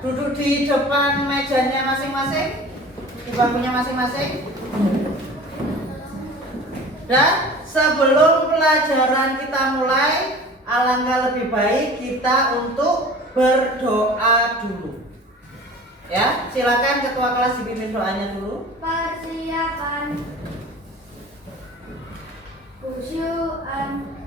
duduk di depan mejanya masing-masing, di bangkunya masing-masing. Dan sebelum pelajaran kita mulai, alangkah lebih baik kita untuk berdoa dulu. Ya, silakan ketua kelas dipimpin doanya dulu. Persiapan khusyuan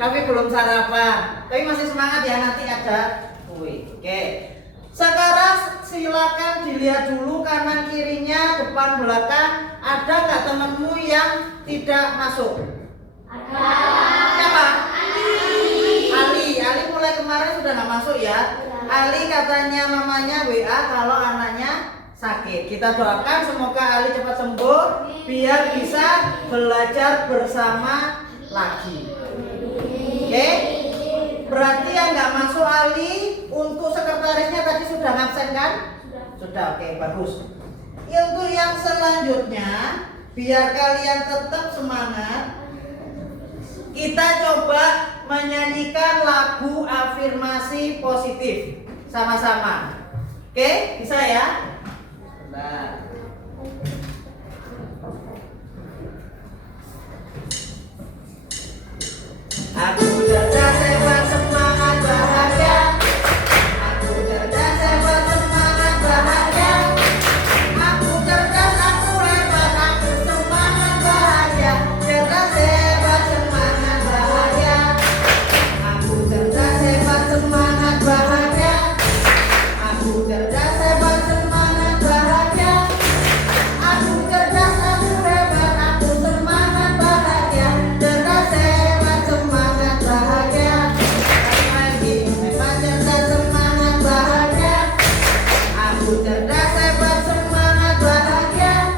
Kavi belum sarapan, tapi masih semangat ya, nanti ada kue. Oke, sekarang silakan dilihat dulu kanan kirinya, depan belakang. Ada nggak temenmu yang tidak masuk? Ada. Siapa? Ali mulai kemarin sudah nggak masuk ya. Ali katanya mamanya WA kalau anaknya sakit. Kita doakan semoga Ali cepat sembuh biar bisa belajar bersama lagi. Oke, berarti yang nggak masuk Ali, untuk sekretarisnya tadi sudah ngabsen kan? Sudah, oke, bagus. Untuk yang selanjutnya, biar kalian tetap semangat, kita coba menyanyikan lagu afirmasi positif sama-sama. Oke, bisa ya? Nah. Aku cerdas, hebat, semangat, bahagia. Aku cerdas, hebat, semangat, bahagia. Aku cerdas, aku hebat, aku semangat, bahagia. Cerdas, hebat, semangat, bahagia. Aku cerdas, hebat, semangat, bahagia. Aku cerdas, hebat, semangat, bahagia. Aku cerdas, aku hebat, aku semangat, bahagia. Cerdas, hebat, semangat, bahagia. Lagi, hebat, cerdas, semangat, bahagia. Aku cerdas, hebat, semangat, bahagia.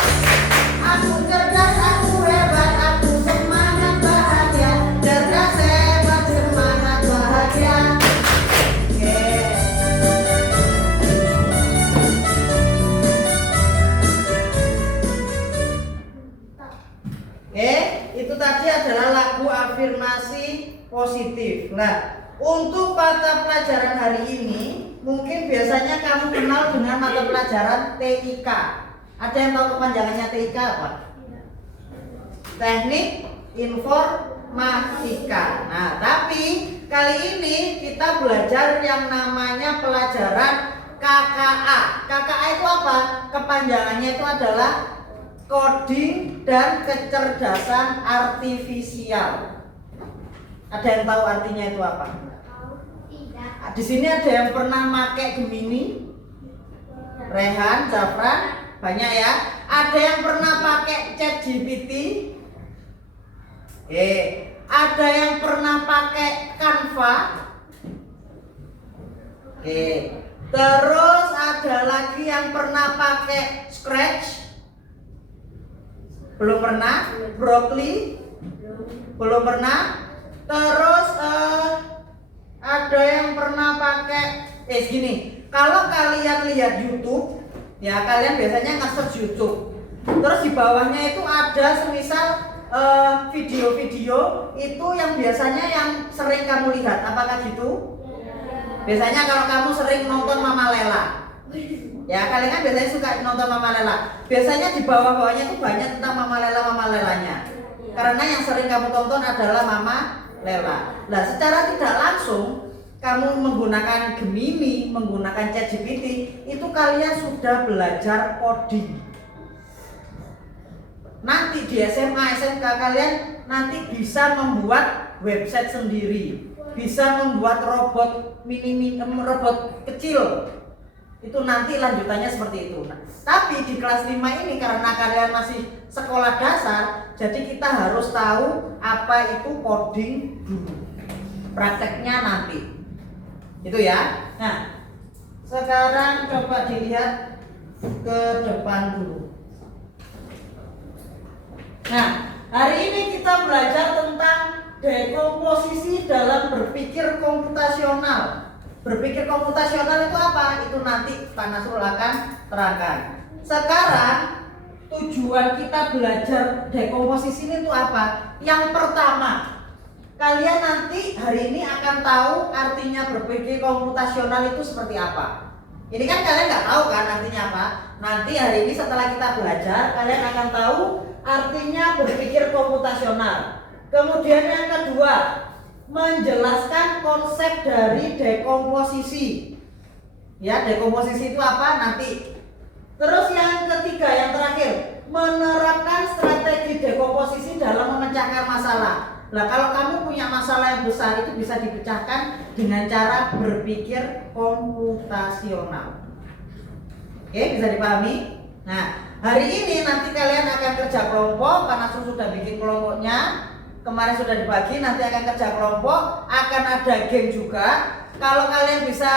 Aku cerdas, aku hebat, aku semangat, bahagia. Cerdas, hebat, semangat, bahagia. Oke, itu tadi adalah lagu afirmasi positif. Nah, untuk mata pelajaran hari ini, mungkin biasanya kamu kenal dengan mata pelajaran TIK. Ada yang tahu kepanjangannya TIK apa? Teknik Informatika. Nah, tapi kali ini kita belajar yang namanya pelajaran KKA. KKA itu apa? Kepanjangannya itu adalah coding dan kecerdasan artifisial. Ada yang tahu artinya itu apa? Tidak. Di sini ada yang pernah pakai Gemini? Rehan, Zafran, banyak ya. Ada yang pernah pakai ChatGPT? Ada yang pernah pakai Canva? Terus ada lagi yang pernah pakai Scratch? Belum pernah? Broccoli? Belum pernah? Terus ada yang pernah pakai gini, kalau kalian lihat YouTube ya, kalian biasanya nge-search YouTube, terus di bawahnya itu ada semisal video-video itu yang biasanya yang sering kamu lihat. Apakah gitu? Biasanya kalau kamu sering nonton Mama Lela ya, kalian kan biasanya suka nonton Mama Lela, biasanya di bawah-bawahnya itu banyak tentang Mama Lelanya, karena yang sering kamu tonton adalah Mama Lela. Nah, secara tidak langsung kamu menggunakan Gemini, menggunakan ChatGPT, itu kalian sudah belajar coding. Nanti di SMA, SMK kalian nanti bisa membuat website sendiri, bisa membuat robot robot kecil. Itu nanti lanjutannya seperti itu. Nah, tapi di kelas 5 ini karena kalian masih sekolah dasar, jadi kita harus tahu apa itu coding dulu. Prakteknya nanti. Itu ya. Nah, sekarang coba dilihat ke depan dulu. Nah, hari ini kita belajar tentang dekomposisi dalam berpikir komputasional. Berpikir komputasional itu apa? Itu nanti Pak Nasrul akan terangkan. Sekarang tujuan kita belajar dekomposisi ini itu apa? Yang pertama, kalian nanti hari ini akan tahu artinya berpikir komputasional itu seperti apa. Ini kan kalian nggak tahu kan artinya apa? Nanti hari ini setelah kita belajar, kalian akan tahu artinya berpikir komputasional. Kemudian yang kedua, menjelaskan konsep dari dekomposisi. Ya, dekomposisi itu apa nanti. Terus yang ketiga, yang terakhir, menerapkan strategi dekomposisi dalam memecahkan masalah. Nah, kalau kamu punya masalah yang besar itu bisa dipecahkan dengan cara berpikir komputasional. Oke, bisa dipahami? Nah, hari ini nanti kalian akan kerja kelompok, karena sudah bikin kelompoknya. Kemarin sudah dibagi, nanti akan kerja kelompok, akan ada game juga. Kalau kalian bisa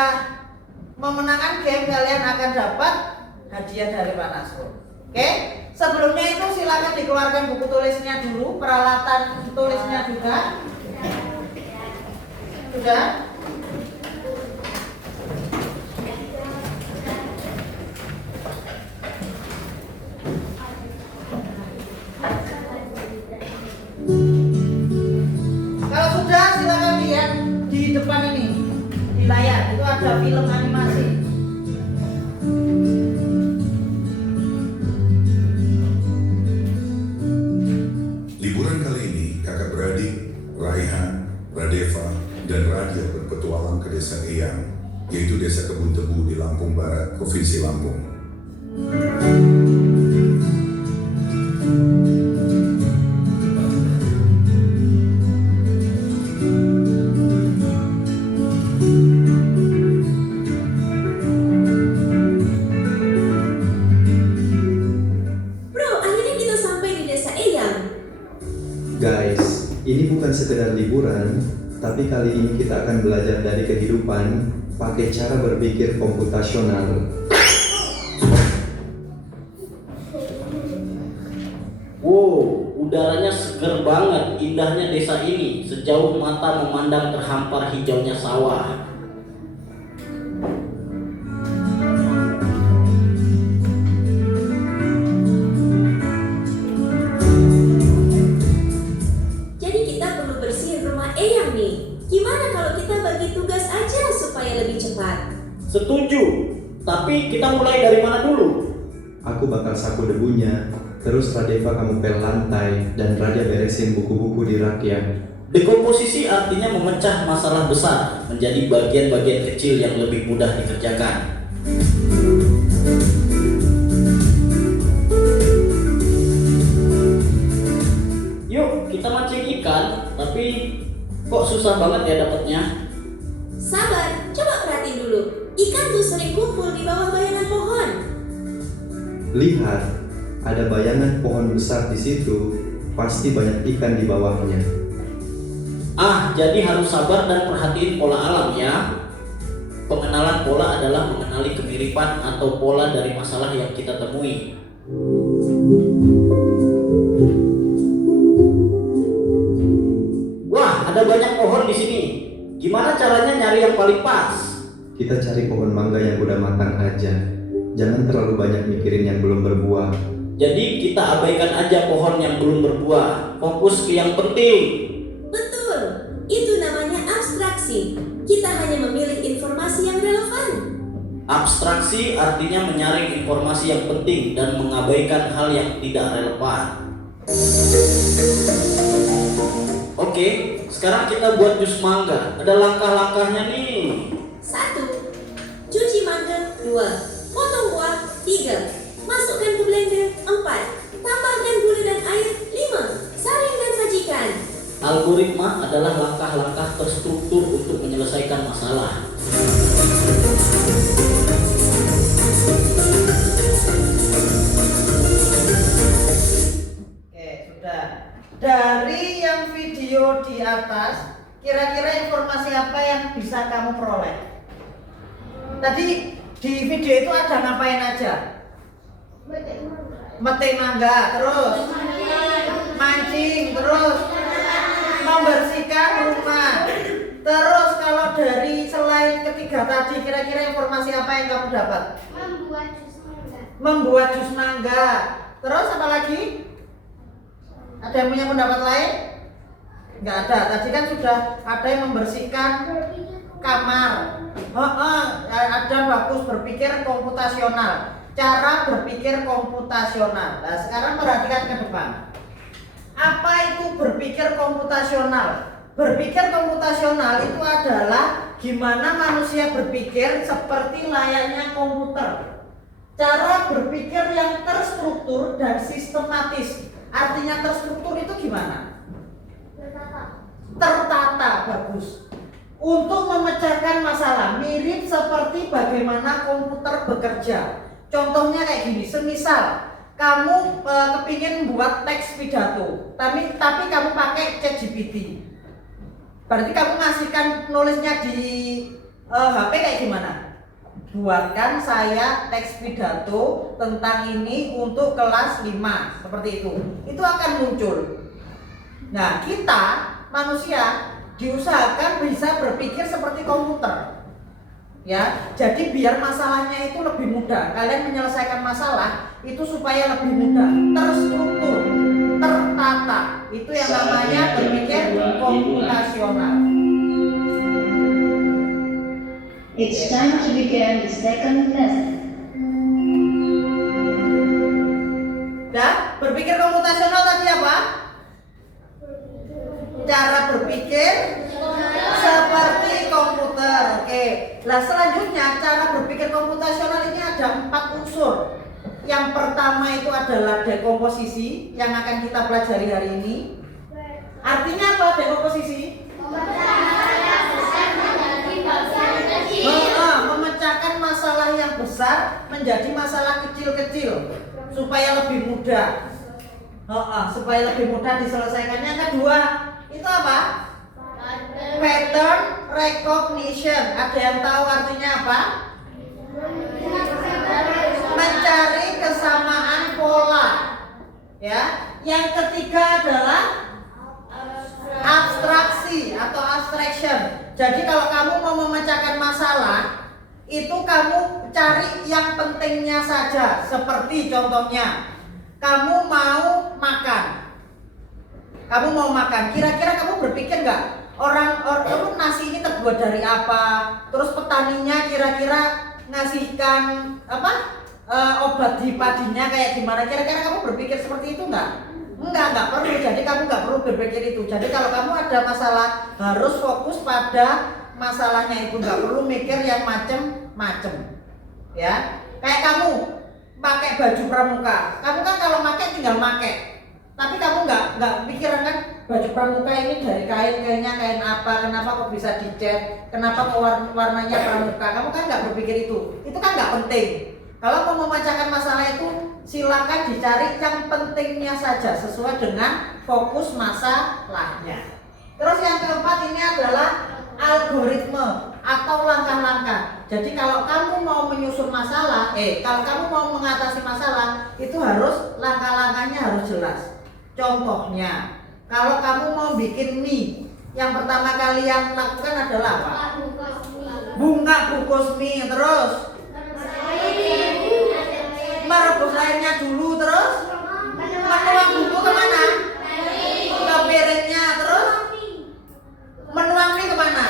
memenangkan game, kalian akan dapat hadiah dari Pak Nasrul. Oke? Sebelumnya itu silakan dikeluarkan buku tulisnya dulu, peralatan tulisnya juga. Sudah? Kalau sudah, silakan lihat di depan ini, di layar itu ada film animasi. Liburan kali ini, kakak beradik Raihan, Radeva, dan Radia berpetualang ke desa Eyang, yaitu desa Kebun Tebu di Lampung Barat, Provinsi Lampung. Guys, ini bukan sekedar liburan, tapi kali ini kita akan belajar dari kehidupan pakai cara berpikir komputasional. Wow, udaranya seger banget, indahnya desa ini. Sejauh mata memandang terhampar hijaunya sawah. Setuju, tapi kita mulai dari mana dulu? Aku bakal sapu debunya, terus Radeva kamu pel lantai, dan Radia beresin buku-buku di rak ya. Dekomposisi artinya memecah masalah besar menjadi bagian-bagian kecil yang lebih mudah dikerjakan. Yuk, kita mancing ikan, tapi kok susah banget ya dapatnya? Sabar, coba perhatiin dulu. Ikan tuh sering kumpul di bawah bayangan pohon. Lihat, ada bayangan pohon besar di situ, pasti banyak ikan di bawahnya. Ah, jadi harus sabar dan perhatiin pola alam ya. Pengenalan pola adalah mengenali kemiripan atau pola dari masalah yang kita temui. banyak pohon di sini. Gimana caranya nyari yang paling pas? Kita cari pohon mangga yang udah matang aja. Jangan terlalu banyak mikirin yang belum berbuah. Jadi kita abaikan aja pohon yang belum berbuah. Fokus ke yang penting. Betul, itu namanya abstraksi. Kita hanya memilih informasi yang relevan. Abstraksi artinya menyaring informasi yang penting dan mengabaikan hal yang tidak relevan. Oke, sekarang kita buat jus mangga. Ada langkah-langkahnya nih. 1. Cuci mangga. 2. Potong buah. 3. Masukkan ke blender. 4. Tambahkan gula dan air. 5. Saring dan sajikan. Algoritma adalah langkah-langkah terstruktur untuk menyelesaikan masalah. Oke, sudah. Dari yang video di atas, kira-kira informasi apa yang bisa kamu peroleh? Tadi di video itu ada ngapain aja? Metik mangga, terus mancing, terus membersihkan rumah. Terus kalau dari selain ketiga tadi, kira-kira informasi apa yang kamu dapat? Membuat jus mangga. Terus apa lagi? Ada yang punya pendapat lain? Nggak ada. Tadi kan sudah ada yang membersihkan kamar. Ada bagus berpikir komputasional. Cara berpikir komputasional. Nah, sekarang perhatikan ke depan. Apa itu berpikir komputasional? Berpikir komputasional itu adalah gimana manusia berpikir seperti layaknya komputer. Cara berpikir yang terstruktur dan sistematis. Artinya terstruktur itu gimana? Tertata, bagus. Untuk memecahkan masalah, mirip seperti bagaimana komputer bekerja. Contohnya kayak gini, semisal kamu kepingin buat teks pidato, tapi kamu pakai ChatGPT. Berarti kamu ngasihkan nulisnya di HP kayak gimana? Buatkan saya teks pidato tentang ini untuk kelas 5, seperti itu. Itu akan muncul. Nah, kita manusia diusahakan bisa berpikir seperti komputer. Ya, jadi biar masalahnya itu lebih mudah. Kalian menyelesaikan masalah itu supaya lebih mudah, terstruktur, tertata. Itu yang namanya berpikir komputasional. It's time to begin the second lesson. Dan berpikir komputasional tadi apa? Cara berpikir seperti komputer. Oke. Nah, selanjutnya cara berpikir komputasional ini ada 4 unsur. Yang pertama itu adalah dekomposisi yang akan kita pelajari hari ini. Artinya apa dekomposisi? Memecahkan masalah yang besar menjadi masalah kecil-kecil supaya lebih mudah. Supaya lebih mudah diselesaikannya. Yang kedua itu apa? Pattern recognition. Ada yang tahu artinya apa? Mencari kesamaan pola. Ya. Yang ketiga adalah abstraksi atau abstraction. Jadi kalau kamu mau memecahkan masalah, itu kamu cari yang pentingnya saja. Seperti contohnya, kamu mau makan. Kira-kira kamu berpikir nggak? Orang nasi ini terbuat dari apa? Terus petaninya kira-kira ngasihkan apa? Obat di padinya kayak gimana? Kira-kira kamu berpikir seperti itu nggak? Enggak perlu. Jadi kamu nggak perlu berpikir itu. Jadi kalau kamu ada masalah harus fokus pada masalahnya itu, nggak perlu mikir yang macem-macem. Ya, kayak kamu pakai baju pramuka. Kamu kan kalau pakai tinggal pakai. Tapi kamu nggak pikiran kan baju pramuka ini dari kainnya kain apa? Kenapa kok bisa dicat? Kenapa kok warnanya pramuka? Kamu kan nggak berpikir itu. Itu kan nggak penting. Kalau mau memecahkan masalah itu, silakan dicari yang pentingnya saja sesuai dengan fokus masalahnya. Terus yang keempat ini adalah algoritma atau langkah-langkah. Jadi kalau kamu mau menyusun masalah, kalau kamu mau mengatasi masalah, itu harus langkah-langkahnya harus jelas. Contohnya, kalau kamu mau bikin mie, Yang pertama kalian lakukan adalah apa? Buka bungkus mie, terus merebus airnya dulu, terus menuang bumbu kemana? Ke piringnya, terus menuang mie kemana?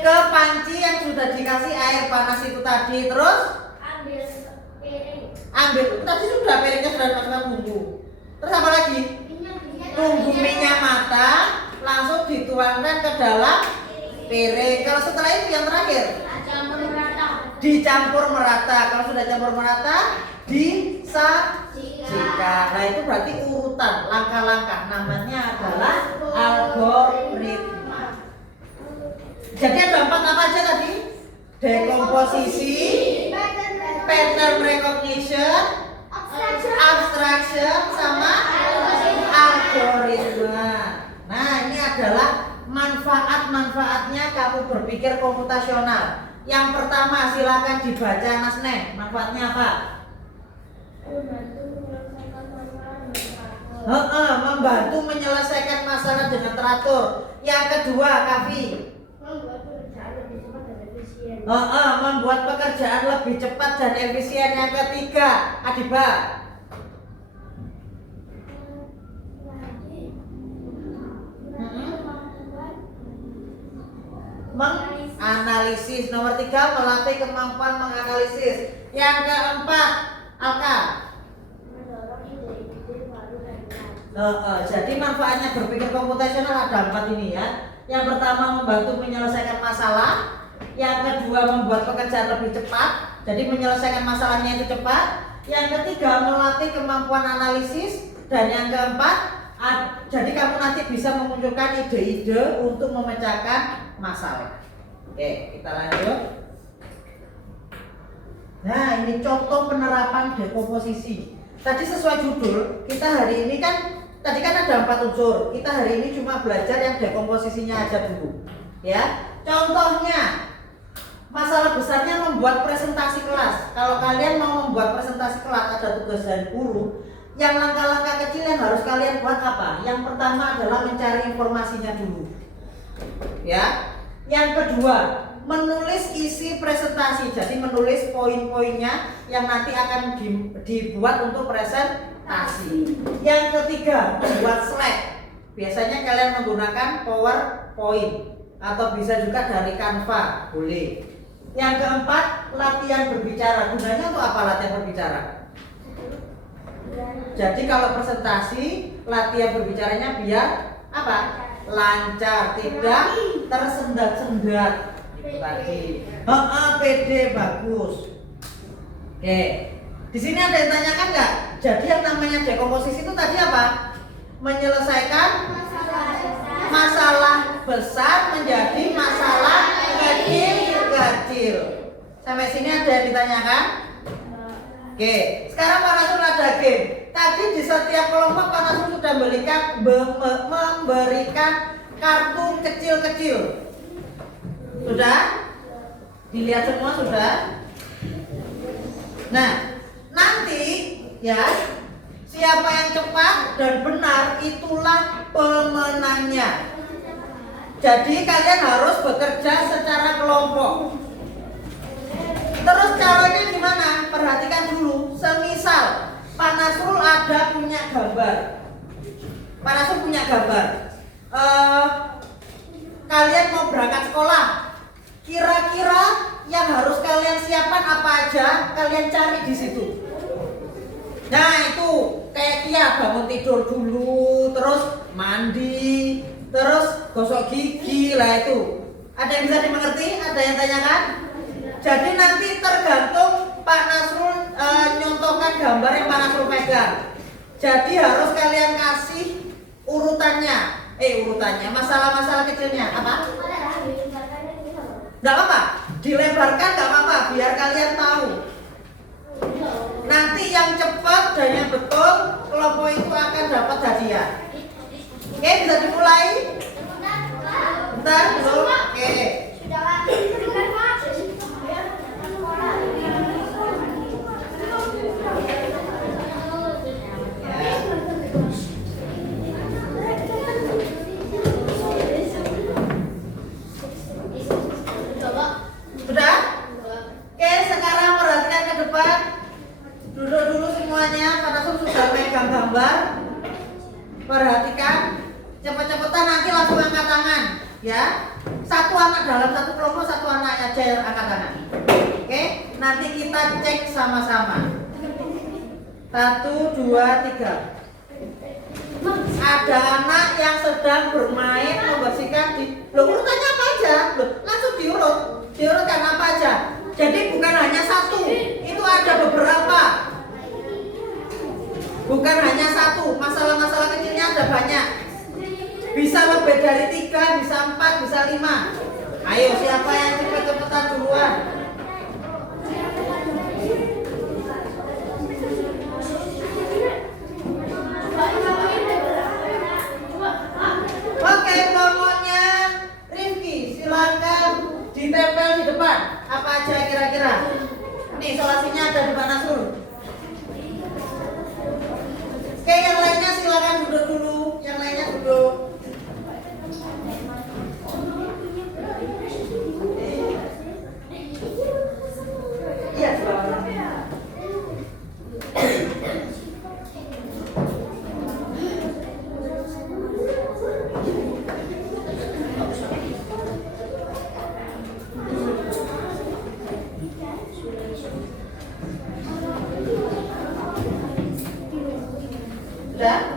Ke panci yang sudah dikasih air panas itu tadi, terus ambil tadi sudah piringnya sudah dimasukkan bumbu. Terus apa lagi? Tunggu minyak matang, langsung dituangkan ke dalam piring. Kalau setelah itu yang terakhir dicampur merata. Kalau sudah campur merata, disajikan. Nah itu berarti urutan langkah-langkah. Namanya adalah algoritma. Jadi ada 4 apa aja tadi? Dekomposisi, pattern recognition, abstraction, sama algoritma. Nah ini adalah manfaat-manfaatnya kamu berpikir komputasional. Yang pertama silakan dibaca Mas Neng. Manfaatnya apa? Membantu menyelesaikan masalah dengan teratur. Yang kedua, Kavi. Membuat pekerjaan lebih cepat dan efisien. Yang ketiga, Adiba. Menganalisis. Nomor 3, melatih kemampuan menganalisis. Yang keempat, Alka. Jadi manfaatnya berpikir komputasional ada 4 ini ya. Yang pertama membantu menyelesaikan masalah. Yang kedua membuat pekerjaan lebih cepat. Jadi menyelesaikan masalahnya itu cepat. Yang ketiga melatih kemampuan analisis. Dan yang keempat, jadi kamu nanti bisa memunculkan ide-ide untuk memecahkan masalah. Oke, kita lanjut. Nah, ini contoh penerapan dekomposisi. Tadi sesuai judul, kita hari ini kan tadi kan ada 4 unsur. Kita hari ini cuma belajar yang dekomposisinya aja dulu. Ya. Contohnya masalah besarnya membuat presentasi kelas. Kalau kalian mau membuat presentasi kelas ada tugas dari guru. Yang langkah-langkah kecil yang harus kalian buat apa? Yang pertama adalah mencari informasinya dulu. Ya. Yang kedua, menulis isi presentasi. Jadi menulis poin-poinnya yang nanti akan dibuat untuk presentasi. Yang ketiga, membuat slide. Biasanya kalian menggunakan PowerPoint atau bisa juga dari Canva, boleh. Yang keempat, latihan berbicara. Gunanya untuk apa latihan berbicara? Jadi kalau presentasi, latihan berbicaranya biar apa? Lancar, tidak tersendat-sendat. Tadi, pede, bagus. Oke, di sini ada yang tanyakan nggak? Jadi yang namanya dekomposisi itu tadi apa? Menyelesaikan masalah besar menjadi masalah kecil-kecil. Sampai sini ada yang ditanyakan? Oke, sekarang Pak Nasul ada game. Tadi di setiap kelompok Pak Nasul sudah memberikan kartu kecil-kecil. Sudah? Dilihat semua sudah? Nah, nanti ya siapa yang cepat dan benar itulah pemenangnya. Jadi kalian harus bekerja secara kelompok. Terus caranya gimana? Perhatikan dulu. Semisal Pak Nasrul ada punya gambar. Pak Nasrul punya gambar. Kalian mau berangkat sekolah. Kira-kira yang harus kalian siapkan apa aja? Kalian cari di situ. Nah itu kayak Kia bangun tidur dulu, terus mandi, terus gosok gigi lah itu. Ada yang bisa dimengerti? Ada yang tanyakan? Jadi nanti tergantung Pak Nasrul nyontohkan gambar yang Pak Nasrul pegang. Jadi harus kalian kasih urutannya. Urutannya, masalah-masalah kecilnya apa? Gak apa-apa, dilebarkan gak apa-apa, biar kalian tahu. Nanti yang cepat dan yang betul kelompok itu akan dapat hadiah. Oke, bisa dimulai? Bentar, belum? Oke. Perhatikan, cepet-cepetan nanti langsung angkat tangan, ya. Satu anak dalam satu kelompok, satu anak aja yang angkat tangan. Oke, nanti kita cek sama-sama. 1, 2, 3. Ada anak yang sedang bermain membersihkan di. Loh, urutannya apa aja? Loh, langsung diurutkan apa aja. Jadi bukan hanya satu, itu ada beberapa. Bukan hanya satu, masalah-masalah kecilnya ada banyak. Bisa lebih dari 3, bisa 4, bisa 5. Ayo, siapa yang cepet-cepetan duluan? Oke, kelompoknya Rifki, silakan ditempel di depan. Apa aja kira-kira? Nih, isolasinya ada di mana, Sur? Oke, yang lainnya silakan duduk dulu. Yang lainnya duduk. Iya, silakan. Sudah?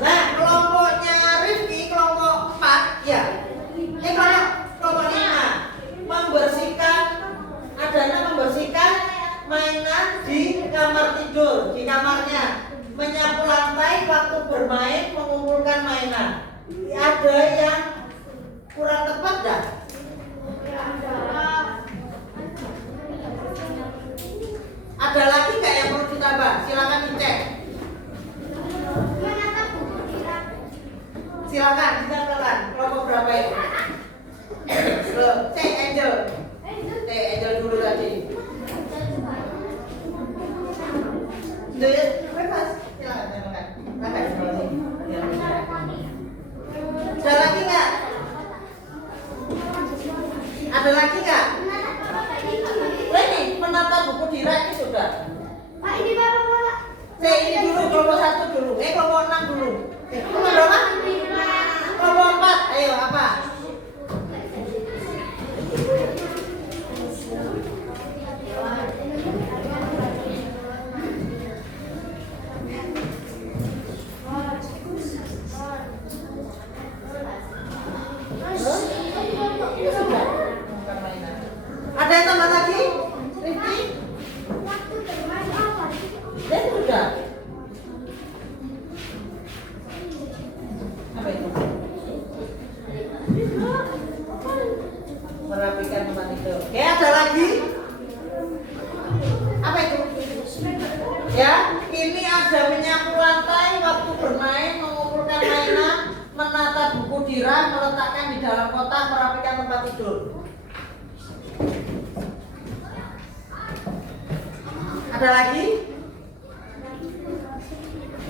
Nah, kelompoknya Rifki, kelompok 4, ya. Kelompok 5 membersihkan, adanya membersihkan mainan di kamar tidur, di kamarnya, menyapu lantai waktu bermain, mengumpulkan mainan. Ada yang kurang tepat dah? Ada lagi nggak yang perlu ditambah? Silakan dicek. Silakan ditambahkan. Kelompok berapa itu? Cek Angel. Cek Angel dulu tadi. Bebas. Silakan tambahkan. Ada lagi nggak? Ada lagi nggak? Ini menata buku di rak ini sudah. Pak, ini Bapak. Ini dulu kelompok 1 dulu. Kelompok 6 dulu. Kelompok berapa? Kelompok 4. Ayo apa? Ada yang tambah lagi? Rifki? Waktu bermain apa? Dan sudah. Apa itu? Merapikan tempat tidur. Oke, ada lagi? Apa itu? Ya, ini ada menyapu lantai waktu bermain, mengumpulkan mainan, menata buku di rak, meletakkan di dalam kotak, merapikan tempat tidur. Ada lagi?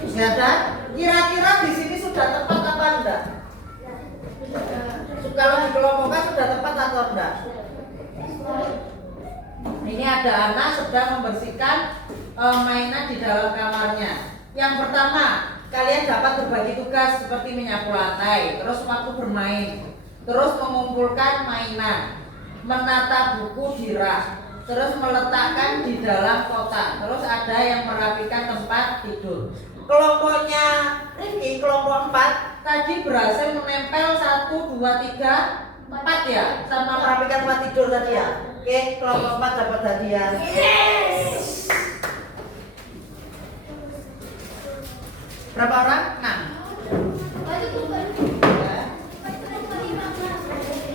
Sudah ada? Kira-kira di sini sudah tepat apa enggak? Kalau dikelompokkan sudah tepat atau enggak? Ini ada anak sedang membersihkan mainan di dalam kamarnya. Yang pertama, kalian dapat berbagi tugas seperti menyapu lantai, terus waktu bermain, terus mengumpulkan mainan, menata buku di rak, terus meletakkan di dalam kotak, terus ada yang merapikan tempat tidur. Kelompoknya Rifki, kelompok 4 tadi berhasil menempel 1, 2, 3, 4 ya, sama merapikan tempat tidur tadi ya. Oke, kelompok 4 dapat hadiah. Yes. Berapa orang? 6.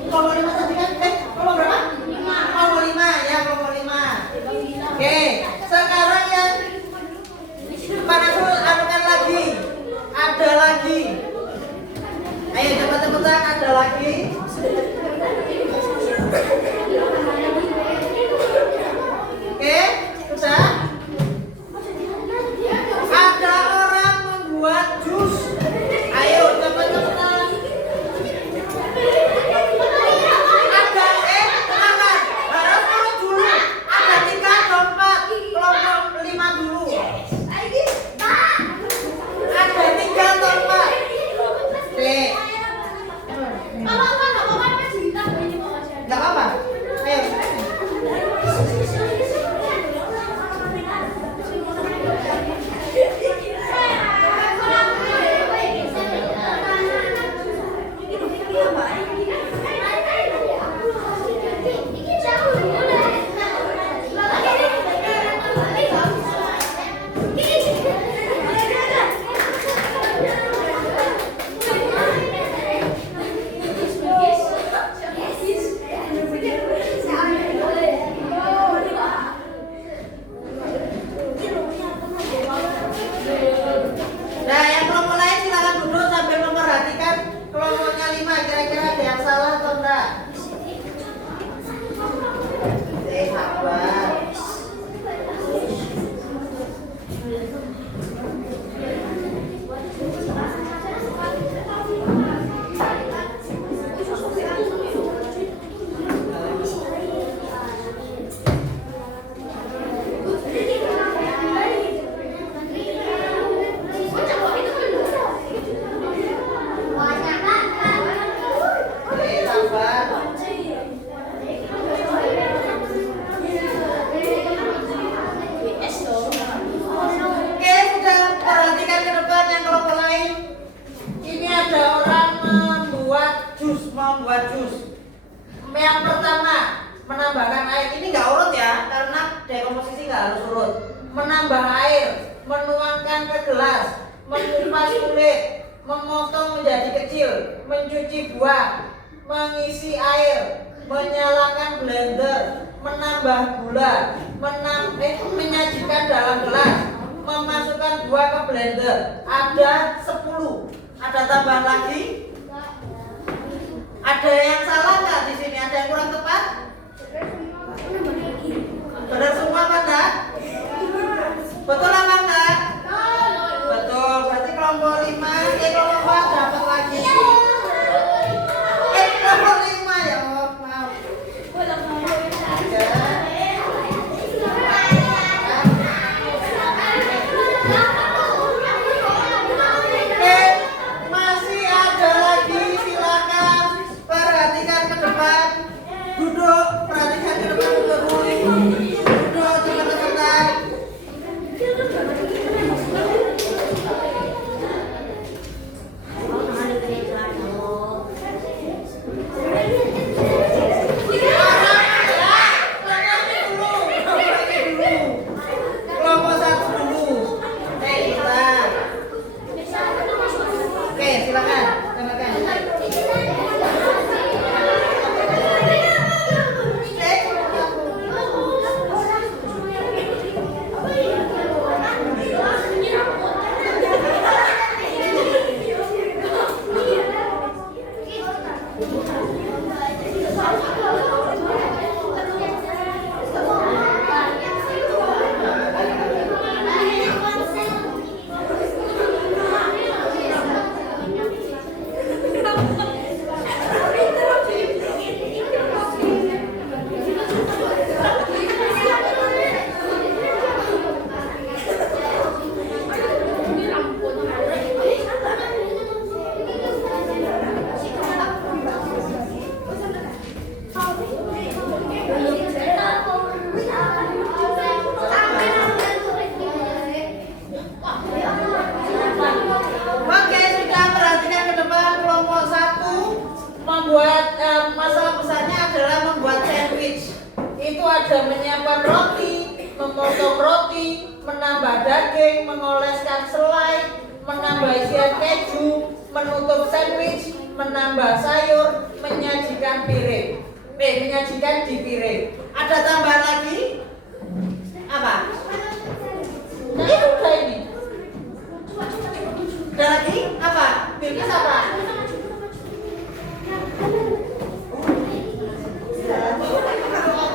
Kelompok 5 tadi kan? Kelompok berapa? 5. Kelompok 5 ya, kelompok 5. Oke, sekarang yang Panasul anukan lagi. Ada lagi. Ayo cepat-cepatan, ada lagi. Oke, sudah. Ada orang membuat jus. Ayo cepat-cepatan. nggak harus urut. Menambah air, menuangkan ke gelas, mengupas kulit, memotong menjadi kecil, mencuci buah, mengisi air, menyalakan blender, menambah gula, menyajikan dalam gelas, memasukkan buah ke blender. Ada 10. Ada tambahan lagi? Ada yang salah nggak di sini? Ada yang kurang tepat? Benar semua apa enggak? Betul apa enggak? Betul. Berarti kelompok 5, kelompok 4 dapat lagi. Kelompok 5 ya, maaf. Masih ada lagi, silakan perhatikan ke depan. Duduk, perhatikan ke depan, duduk cepat-cepat. Kelompok 1 dulu. Kita. Oke, silakan. Oke, sudah perhatikan ke depan. Kelompok 1 membuat masalah besarnya adalah membuat sandwich. Itu ada menyiapkan roti, memotong roti, menambah daging, mengoleskan selai, menambah isian keju, menutup sandwich, menambah sayur, menyajikan piring. Menyajikan di piring. Ada tambahan lagi? Apa? Nah, itu udah ini. Ada lagi? Apa? Bilkis apa?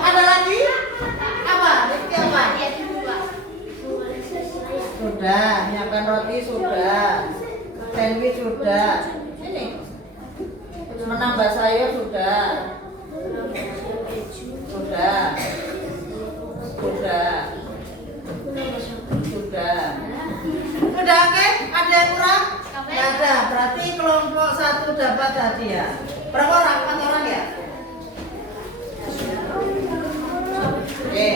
Ada lagi? Apa? Bilkis apa? Sudah, menyiapkan roti sudah. Sandwich sudah. Ini. Menambah sayur sudah. Sudah. Sudah oke? Ada yang kurang? Tidak ada. Berarti kelompok 1 dapat hadiah. Berapa orang? 4 orang ya? Oke.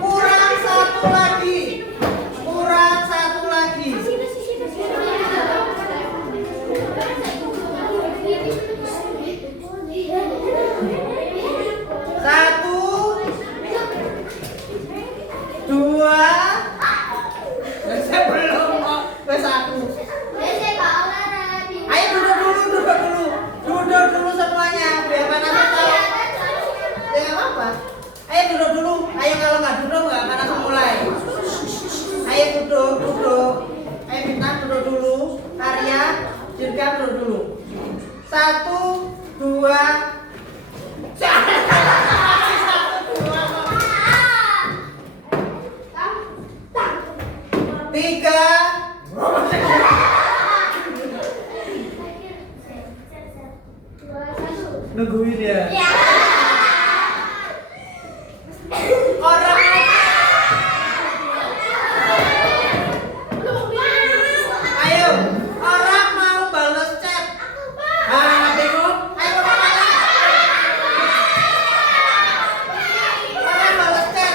Kurang 1 lagi. Kurang 1 lagi. 1, 2. Saya belum kok. Wes aku. Ayo duduk dulu semuanya. Biar panas tahu. Ya nggak apa-apa. Ayo duduk dulu. Ayo kalau nggak duduk nggak panas mulai. Ayo duduk. Ayo Bintang duduk dulu. Karya, Dirga duduk dulu. 1, 2. 3. Nungguin ya. Orang ayo, orang mau balas chat. Tengok. Ayo orang balas chat.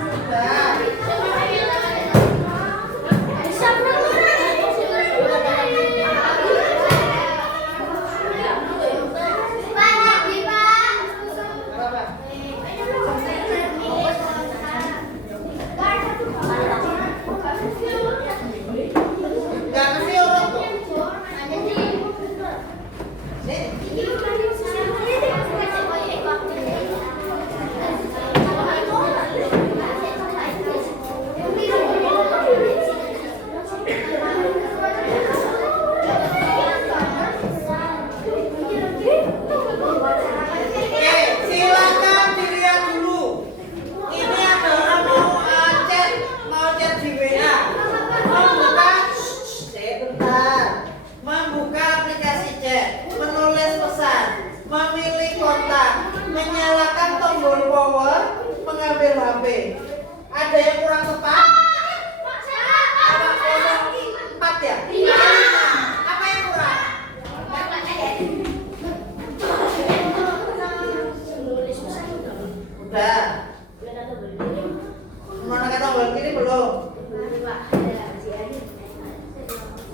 Sudah. B. Ada yang kurang tepat? Apa 04 ya? Apa yang kurang? Udah. Mana kata tombol kiri belum?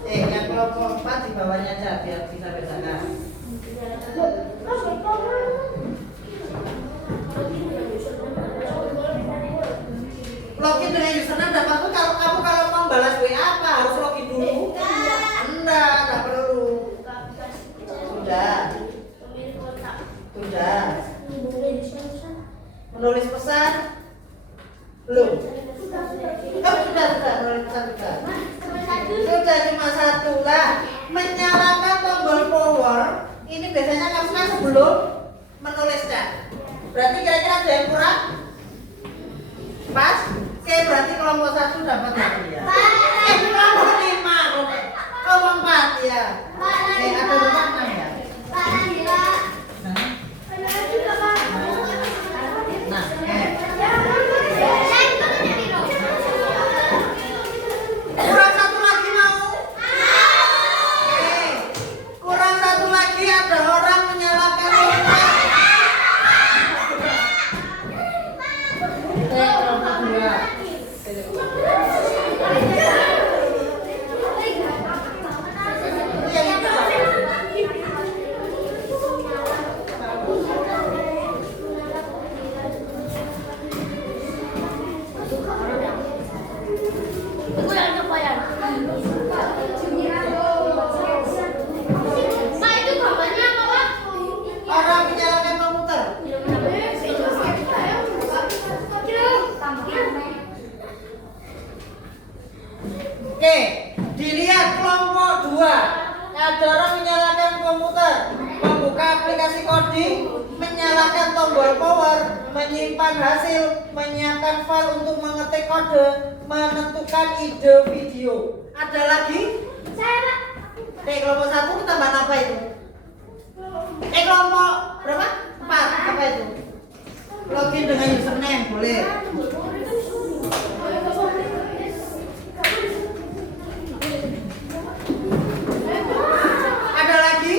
Yang kelompok 4 di bawahnya aja biar bisa bedakan. Login dengan username dapat tuh kalau kamu mau balas WA apa harus login dulu? Enggak perlu. Sudah. Menulis pesan? Belum. Oh, sudah menulis pesan sudah. Sudah cuma satu lah. Menyalakan tombol power ini biasanya kamu kan sebelum menulisnya. Berarti kira-kira ada yang kurang? Pas? Oke, berarti kelompok 1 dapat hadiah. Kelompok 5, kelompok 4 ya. Ada berapa ya? Nah, kurang satu lagi mau? Oke, kurang satu lagi ada orang menyalakan lampu. Kelompok 2. Orang menyalakan komputer. Oke, dilihat kelompok 2. Ada orang menyalakan komputer, membuka aplikasi coding, menyalakan tombol power, menyimpan hasil, menyiapkan file untuk mengetik kode, menentukan ide video. Ada lagi? Kelompok 1 tambahan apa itu? Kelompok berapa? 4. Apa itu? Login dengan username boleh. Ada lagi?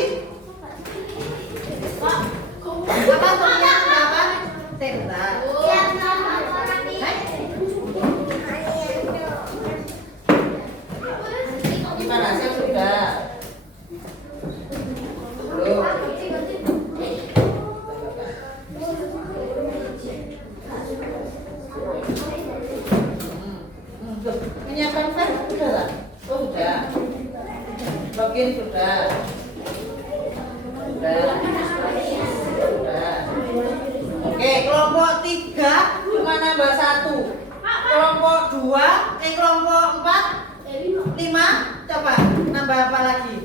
Apa temennya apa? Sebentar. Gimana? Saya sudah. Belum. Menyiapkan file sudah lah. Oh sudah. Login sudah. Sudah. Oke, kelompok 3 cuma nambah 1. Kelompok 2, kelompok 4, 5, coba nambah apa lagi?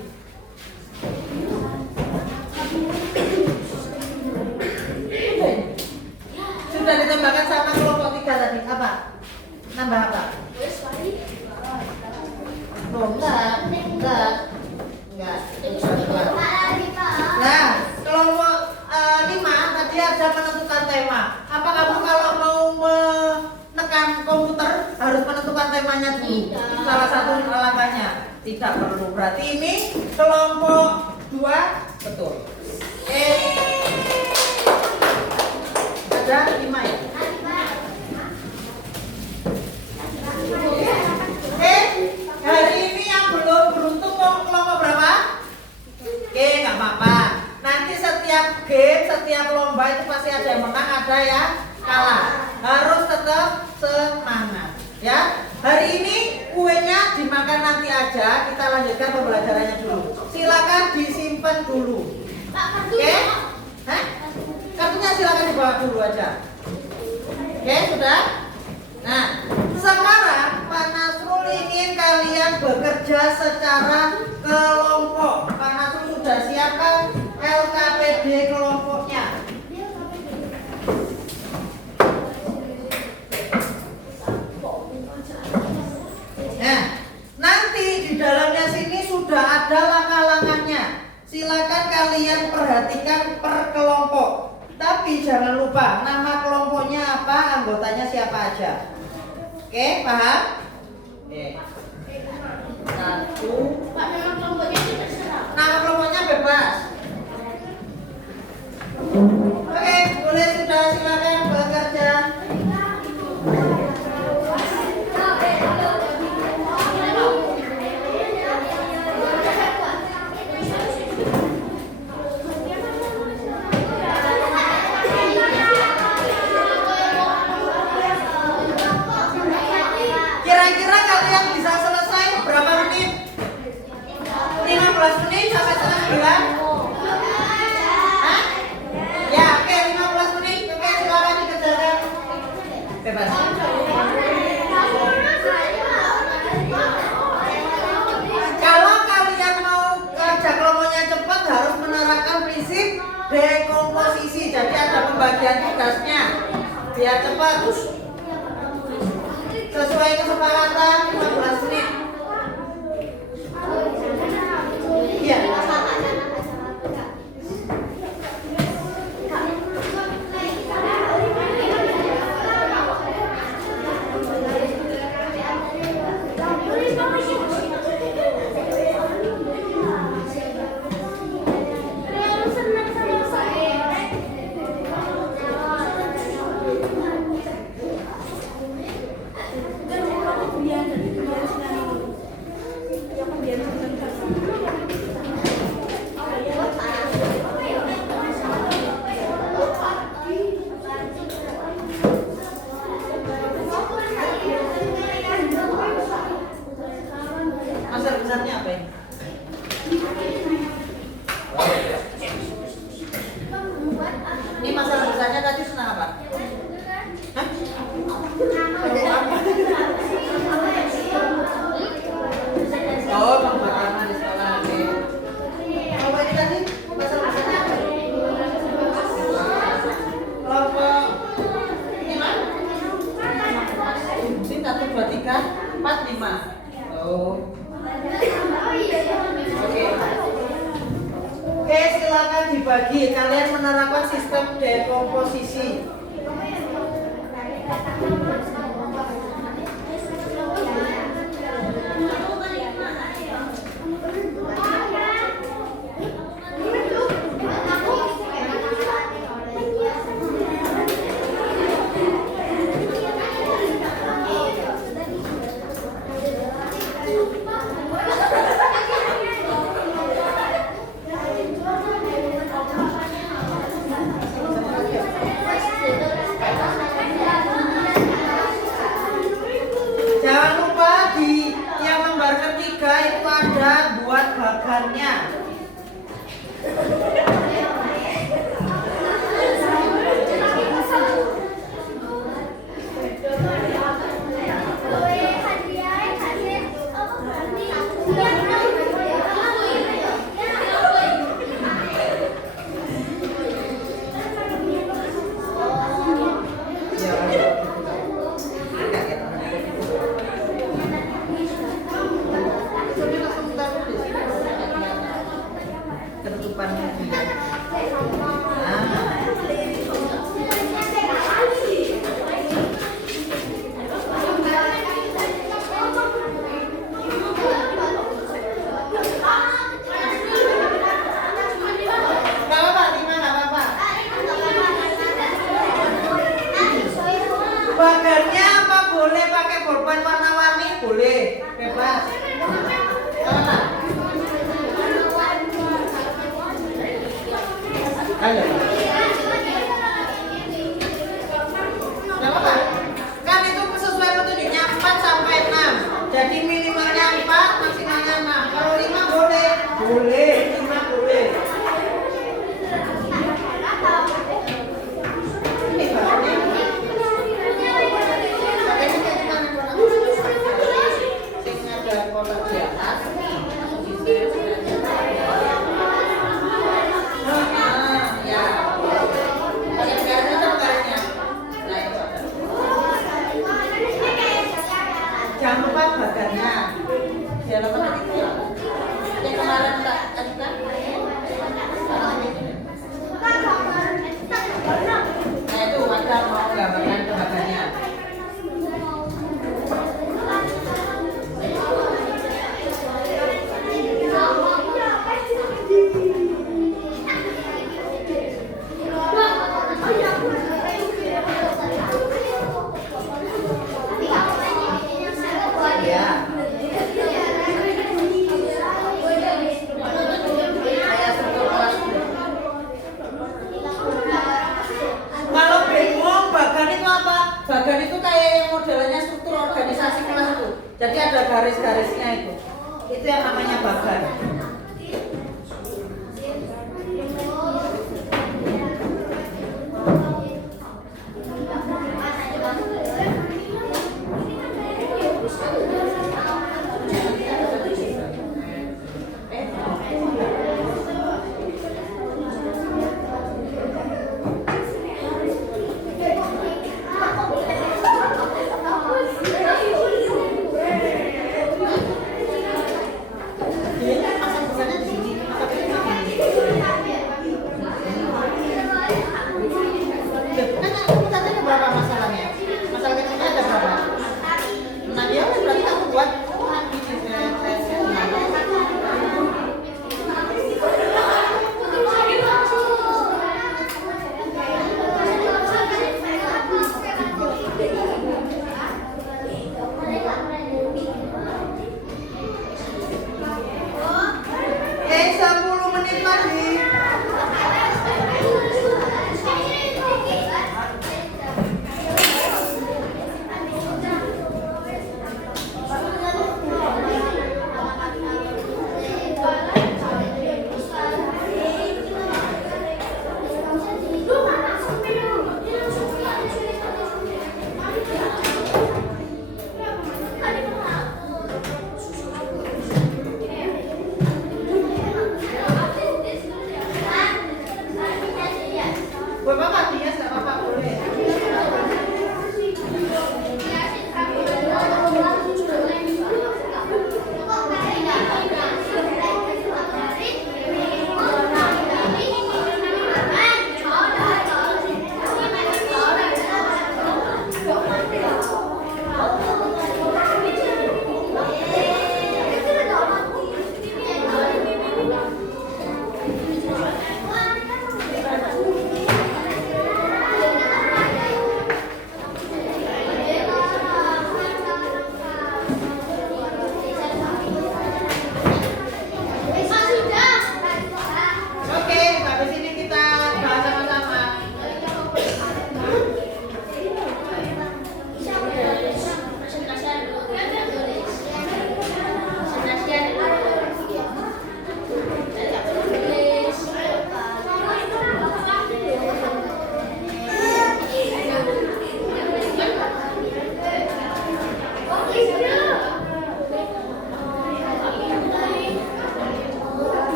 Sudah ditambahkan sama kelompok 3 tadi. Apa? Nambah apa? Oh, enggak. Nah, kelompok 5 tadi ada menentukan tema. Apa kamu kalau mau menekan komputer harus menentukan temanya dulu? Salah satu langkahnya. Tidak perlu. Berarti ini kelompok 2 betul. Ada 5 ya? Hari ini yang belum beruntung mau kelompok berapa? Oke, nggak apa-apa. Nanti setiap game, setiap lomba itu pasti ada yang menang, ada yang kalah. Harus tetap semangat, ya. Hari ini kuenya dimakan nanti aja. Kita lanjutkan pembelajarannya dulu. Silakan disimpan dulu. Oke? Kartunya silakan dibawa dulu aja. Oke, sudah? Nah, sekarang Pak Nasrul ingin kalian bekerja secara kelompok. Pak Nasrul sudah siapkan LKPD kelompoknya. Nah, nanti di dalamnya sini sudah ada langkah-langkahnya. Silakan kalian perhatikan per kelompok. Tapi jangan lupa nama kelompoknya apa, anggotanya siapa aja. Oke, paham? Oke. 1. Pak, memang kelompoknya itu terserah. Nama kelompoknya bebas. Oke, boleh sudah silakan bekerja. Kira-kira kalian bisa selesai berapa menit? 15 menit sampai setengah 9? Hah? Ya, oke, 15 menit. Oke, silakan dikerjakan. Bebas. Kalau kalian mau kerja kelompoknya cepat harus menerapkan prinsip dekomposisi. Jadi ada pembagian tugasnya biar cepat. Sesuai kesepakatan 15 menit. Iya. Masalah besarnya apa ini? Ini masalah besarnya tadi tentang apa? Hah? Oh, pembakaran di sekolah. Oke. Apa ini tadi? Masalah besarnya apa? Kelompok ini mana? Ini 1, 2, 3, 4, 5. Oh. Oke, silakan dibagi. Kalian menerapkan sistem dekomposisi. Jangan lupa di yang lembar ketiga itu ada buat bagannya. Ketutupannya. Bagannya apa boleh pakai bolpen warna-warni? Boleh, bebas. Apa? Ayo. Gak apa-apa. Kan itu sesuai petunjuknya 4 sampai 6. Jadi minimalnya 4, maksimalnya 6. Kalau 5 boleh. Boleh, 5 boleh. Ini bahannya. Ada kotak di atas. Jangan lupa bagannya. Di halaman itu ya. Yang kemarin tak ajukan. Nah itu wajar mau gambarkan ke bagannya. organisasi kelas itu. Jadi ada garis-garisnya itu. Itu yang namanya bagan.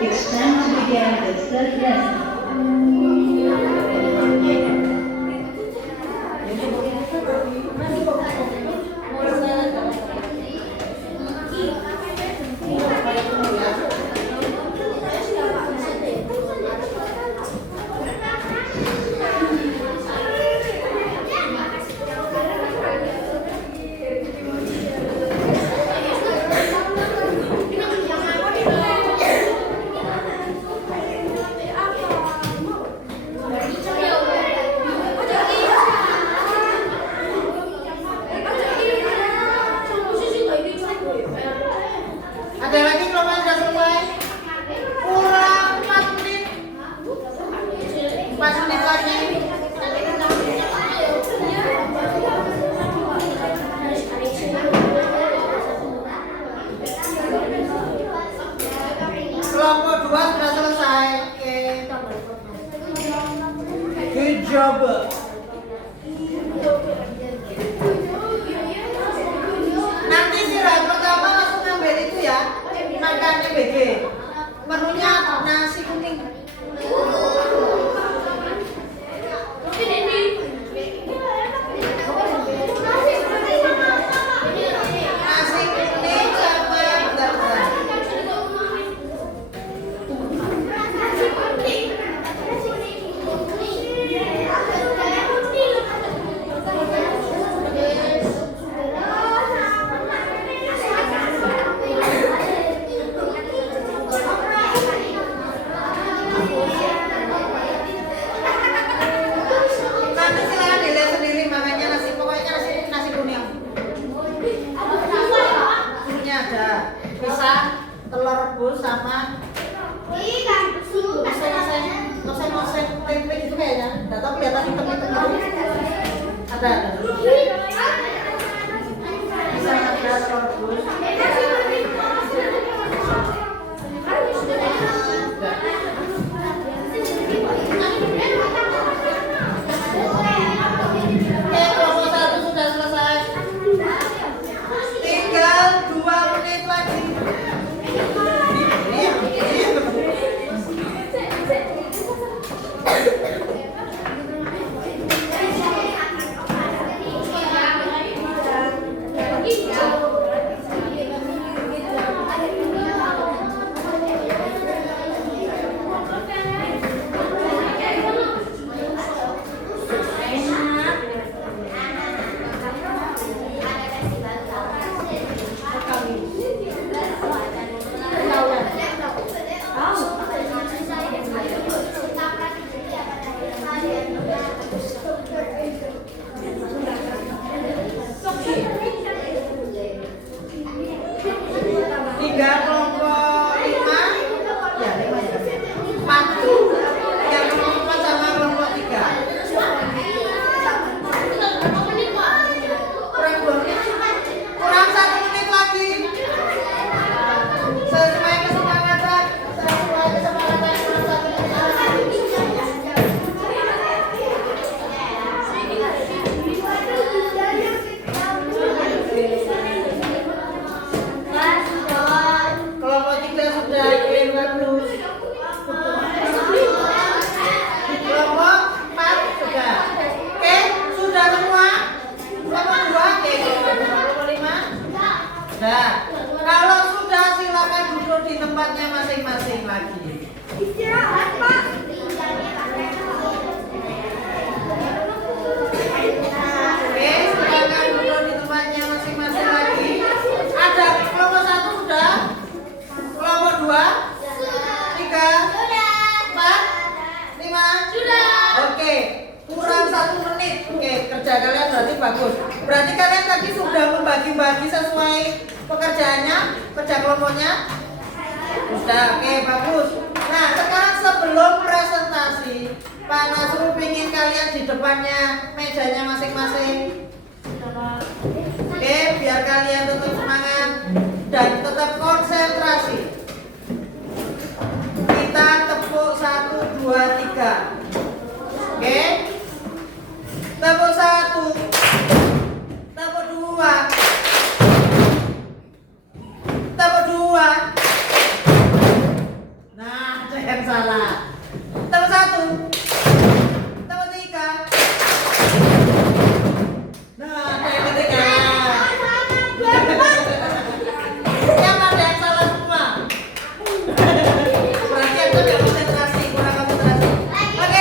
It's time to begin the third lesson. Ada lagi kalau sudah selesai? Kurang 4 menit. 4 menit lagi. job. Nanti istirahat pertama langsung ngambil itu ya, makannya BG. Menunya nasi kuning. Nasi kuning sama bentar-bentar. Nanti silakan dilihat sendiri makannya nasi, pokoknya nasi kuning. Bumbunya ada pisang, telur rebus sama nosen tempe gitu kayaknya. Nggak tahu kelihatan hitam-hitam gitu. Ada. Pisang ada, telur rebus. Oke, kelompok 1 sudah selesai. Tinggal 2 menit lagi. Tiga kelompok 5 ya 5 ya 4 yang kelompok 4 sama kelompok 3 kurang 2 menit kurang 1 menit lagi sesuai kesepakatan kurang 1 menit lagi. Kelompok 3 sudah kirimkan belum? Kelompok 4 sudah. Oke, sudah semua? Kelompok 2 oke, kelompok 5 sudah. Kalau sudah silakan duduk di tempatnya masing-masing lagi. Istirahat, Pak. Oke, silakan duduk di tempatnya masing-masing lagi. Ada kelompok 1 sudah? Kelompok 2? 3? 4? 5? Sudah. Oke, kurang 1 menit. Oke, kerja kalian berarti bagus. Berarti kalian tadi sudah membagi-bagi sesuai pekerjaannya, kerja kelompoknya? Sudah, oke, bagus. Nah, sekarang sebelum presentasi, Pak Nasrul ingin kalian di depannya mejanya masing-masing. Oke, biar kalian tetap semangat dan tetap konsentrasi. Kita tepuk 1, 2, 3. Oke. Tepuk 1. Tepuk 2. Tepuk 2. Nah, jangan salah. Tepuk 1. Tepuk 3. Nah, tepuk 3. Yang ada yang salah semua. Berarti aku udah konsentrasi, kurang konsentrasi. Oke,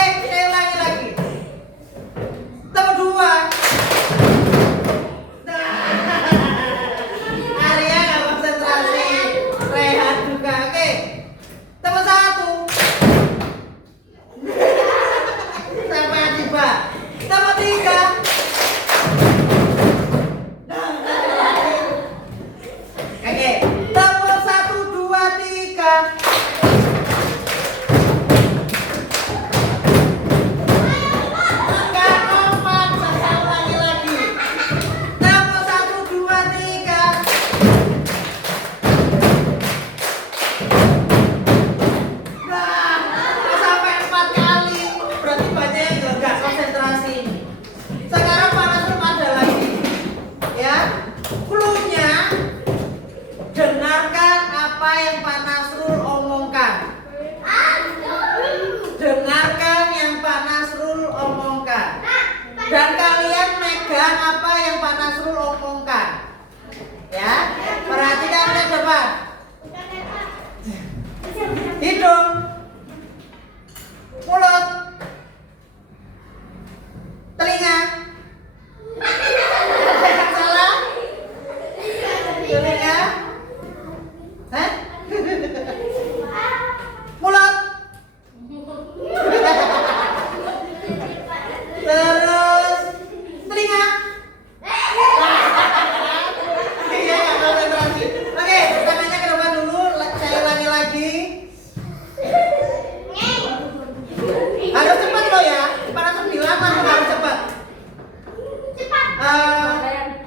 silakan. Dan kalian megang apa yang Pak Nasrul omongkan. Ya, perhatikan ke depan. Hidung, mulut, telinga. Ada yang salah? Telinga, hah? Mulut. Terus telinga. Iya, nggak konsentrasi. Oke, tangannya ke depan dulu. Saya ulangi lagi. Harus cepat loh ya. Para 9 harus cepat.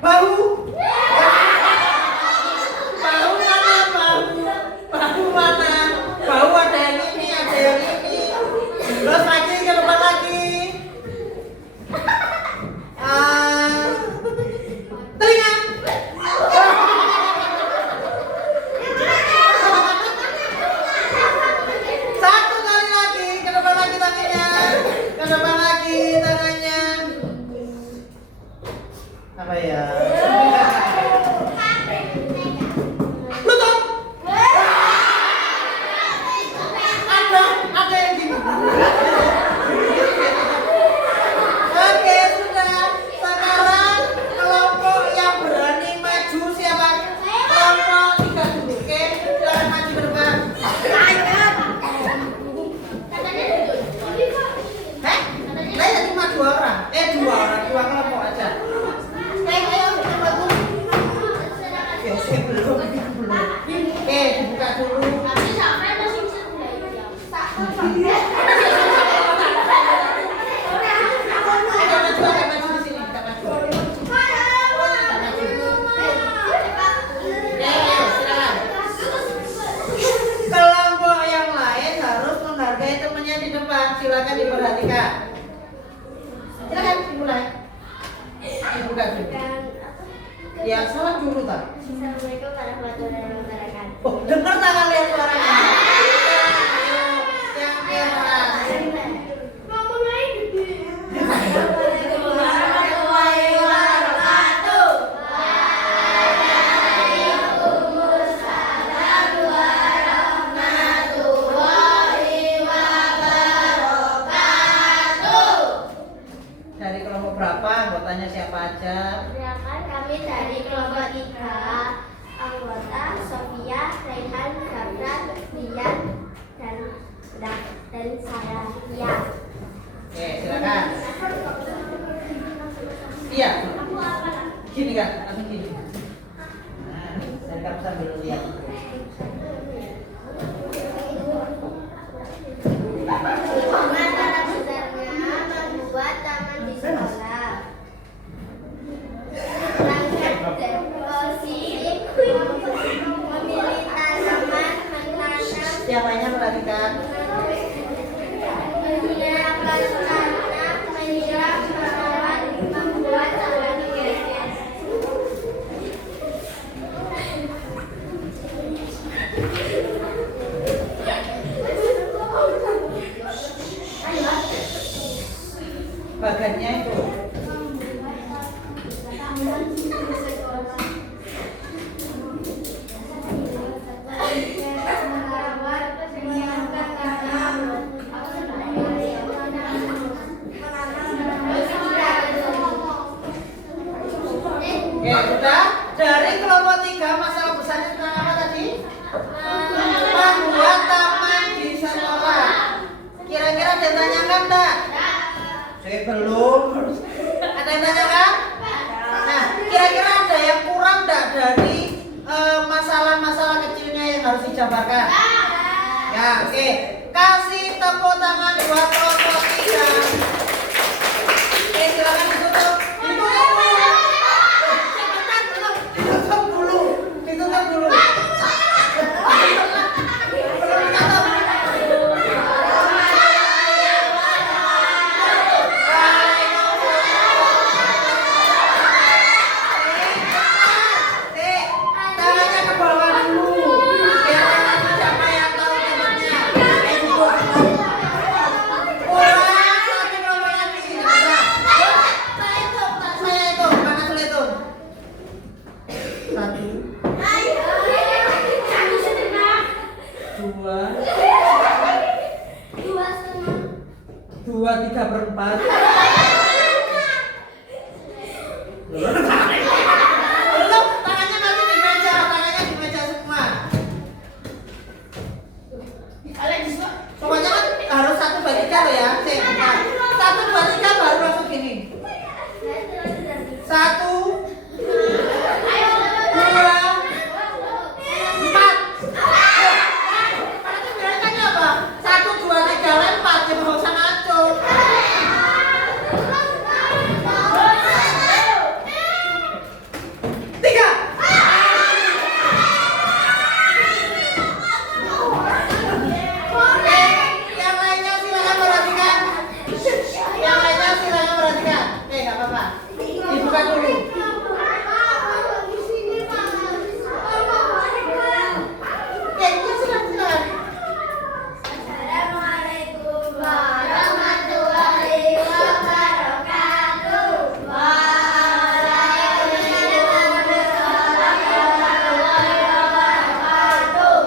Bahu. Bahu mana? Bahu mana? Bahu ada yang ini, ada yang ini. Terus lagi ke depan lagi. Telinga. Satu kali lagi, ke depan lagi tangannya. Ke depan lagi tangannya. Apa ya? Lutut. Ada yang gini. Oke, sudah. Sekarang kelompok yang berani maju siapa? Kelompok 3 dulu, oke? Silakan maju ke depan. Saya cuma 2 orang. 2 orang, 2 kelompok aja. Ayo, coba dulu. Oke, saya belum. Oke, dibuka dulu. Agak maju di sini, kita maju. Ayo, silakan. Kelompok yang lain harus menghargai temannya di depan. Silakan diperhatikan. Silakan dimulai. Dibuka dulu. Ya, salam dulu tak? Assalamualaikum warahmatullahi wabarakatuh. Oh, dengar tak kalian suaranya? Ayo, yang keras. Ngomong lagi. Assalamualaikum warahmatullahi wabarakatuh. Waalaikumsalam warahmatullahi wabarakatuh. Dari kelompok berapa? Anggotanya siapa aja? Perkenalkan kami dari kelompok 3. Anggota Sofia, Raihan, Gabran, Dian, dan saya. Iya. Oke, silakan. Iya. Gini kan, langsung gini. Nah, dan kamu sambil lihat. Masalah besarnya membuat taman di sekolah. Langkah dan positif memilih tanaman, menanam, Siapanya perhatikan. menggunakan tanah, menyiram, merawat, membuat taman hias. Bagannya itu. Oke, sudah. Dari kelompok 3 masalah besarnya tentang apa tadi? Membuat taman di sekolah. Kira-kira ada yang tanyakan tak? Saya belum. Ada yang tanyakan? Nah, kira-kira ada yang kurang tak dari masalah-masalah kecilnya yang harus dijabarkan? Ya, oke. Kasih tepuk tangan buat kelompok 3. Oke, silakan ditutup. Ditutup dulu. Ditutup dulu. Tangannya ke bawah dulu. Biar siapa yang tahu temannya. Ulang, satu udah berempat. Belum, tangannya masih di meja, tangannya di meja semua. Pokoknya kan harus 1, 2, 3 loh ya. Cek, nah, 1, 2, 3 baru langsung gini. 1, 2, 4. Berarti berantakannya apa? 1, 2, 3 lempar, jangan nggak usah ngaco. Assalamualaikum warahmatullahi wabarakatuh. Waalaikumsalam warahmatullahi wabarakatuh.